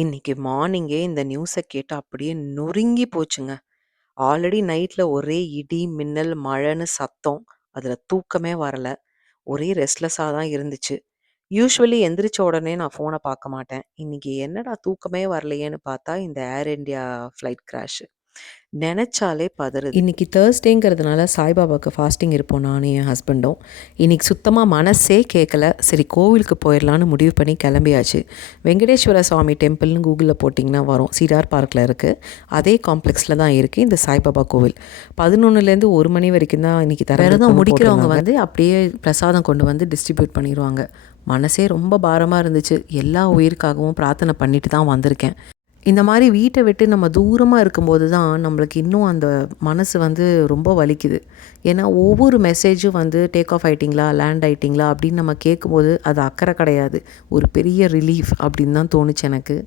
இன்னைக்கு மார்னிங்கே இந்த நியூஸ கேட்டு அப்படியே நொறுங்கி போச்சுங்க. ஆல்ரெடி நைட்ல ஒரே இடி, மின்னல், மழைன்னு சத்தம். அதுல தூக்கமே வரல. ஒரே ரெஸ்ட்லெஸ்ஸா தான் இருந்துச்சு. யூசுவலி எந்திரிச்ச உடனே நான் ஃபோன பாக்க மாட்டேன். இன்னைக்கு என்னடா தூக்கமே வரலையேன்னு பார்த்தா, இந்த ஏர் இண்டியா ஃப்ளைட் கிராஷ். நெனச்சாலே பதறுது. இன்னைக்கு தேர்ஸ்டேங்கிறதுனால சாய்பாபாவுக்கு ஃபாஸ்டிங் இருப்போம் நானும் என் ஹஸ்பண்டும். இன்னைக்கு சுத்தமா மனசே கேட்கல. சரி கோவிலுக்கு போயிரலான்னு முடிவு பண்ணி கிளம்பியாச்சு. வெங்கடேஸ்வர சுவாமி டெம்பிள்னு கூகுளில் போட்டிங்கன்னா வரும். சீடார் பார்க்கில் இருக்குது. அதே காம்ப்ளெக்ஸில் தான் இருக்குது இந்த சாய்பாபா கோவில். 11லேருந்து 1 மணி வரைக்கும் தான் இன்றைக்கி விரதம் முடிக்கிறவங்க வந்து அப்படியே பிரசாதம் கொண்டு வந்து டிஸ்ட்ரிபியூட் பண்ணிடுவாங்க. மனசே ரொம்ப பாரமாக இருந்துச்சு. எல்லா உயிருக்காகவும் பிரார்த்தனை பண்ணிட்டு தான் வந்திருக்கேன். இந்த மாதிரி வீட்டை விட்டு நம்ம தூரமாக இருக்கும்போது தான் நம்மளுக்கு இன்னும் அந்த மனசு வந்து ரொம்ப வலிக்குது. ஏன்னா ஒவ்வொரு மெசேஜும் வந்து டேக் ஆஃப் ஆயிட்டிங்களா, லேண்ட் ஆயிட்டிங்களா அப்படின்னு நம்ம கேட்கும்போது அது அக்கறை கிடையாது. ஒரு பெரிய ரிலீஃப் அப்படின்னு தான் தோணுச்சு எனக்கு.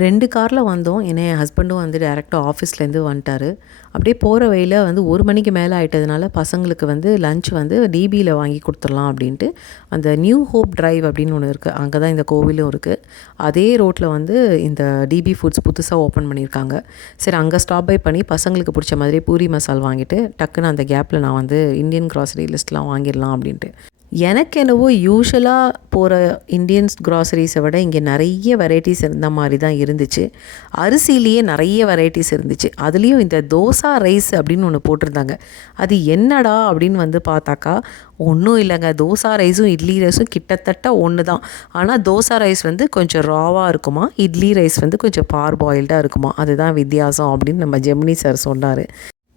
2 காரில் வந்தோம். ஏன்னா என் ஹஸ்பண்டும் வந்து டேரெக்டாக ஆஃபீஸ்லேருந்து வந்துட்டார். அப்படியே போகிற வழியில் வந்து 1 மணிக்கு மேலே ஆகிட்டதுனால பசங்களுக்கு வந்து லஞ்ச் வந்து டிபியில் வாங்கி கொடுத்துடலாம் அப்படின்ட்டு அந்த நியூ ஹோப் டிரைவ் அப்படின்னு ஒன்று இருக்குது. அங்கே தான் இந்த கோவிலும் இருக்குது. அதே ரோட்டில் வந்து இந்த டிபி ஃபுட்ஸ் புதுசாக ஓப்பன் பண்ணியிருக்காங்க. சரி அங்கே ஸ்டாப் பை பண்ணி பசங்களுக்கு பிடிச்ச மாதிரி பூரி மசால் வாங்கிட்டு டக்குன்னு அந்த கேப்பில் நான் வந்து இந்தியன் க்ராசரி லிஸ்ட்லாம் வாங்கிடலாம் அப்படின்ட்டு. எனக்கு என்னவோ யூஷுவலாக போகிற இந்தியன்ஸ் க்ராசரிஸை விட இங்கே நிறைய வெரைட்டிஸ் இருந்த மாதிரி தான் இருந்துச்சு. அரிசிலேயே நிறைய வெரைட்டிஸ் இருந்துச்சு. அதுலேயும் இந்த தோசா ரைஸ் அப்படின்னு ஒன்று போட்டிருந்தாங்க. அது என்னடா அப்படின்னு வந்து பார்த்தாக்கா ஒன்றும் இல்லைங்க. தோசா ரைஸும் இட்லி ரைஸும் கிட்டத்தட்ட ஒன்று தான். ஆனால் தோசா ரைஸ் வந்து கொஞ்சம் ராவாக இருக்குமா, இட்லி ரைஸ் வந்து கொஞ்சம் பார்பாயில்டாக இருக்குமா. அதுதான் வித்தியாசம் அப்படின்னு நம்ம ஜெமினி சார் சொன்னார்.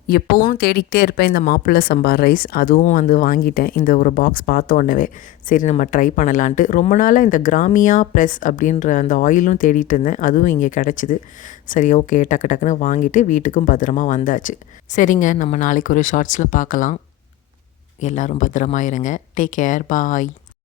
எப்போவும் தேடிக்கிட்டே இருப்பேன் இந்த மாப்பிள்ளை சம்பார் ரைஸ். அதுவும் வந்து வாங்கிட்டேன். இந்த ஒரு பாக்ஸ் பார்த்த உடனே சரி நம்ம ட்ரை பண்ணலான்ட்டு. ரொம்ப நாளாக இந்த கிராமியா ப்ரெஸ் அப்படின்ற அந்த ஆயிலும் தேடிட்டு இருந்தேன். அதுவும் இங்கே கிடச்சிது. சரி ஓகே டக்கு டக்குன்னு வாங்கிட்டு வீட்டுக்கும் பத்திரமா வந்தாச்சு. சரிங்க, நம்ம நாளைக்கு ஒரு ஷார்ட்ஸில் பார்க்கலாம். எல்லோரும் பத்திரமா இருங்க. டேக் கேர், பாய்.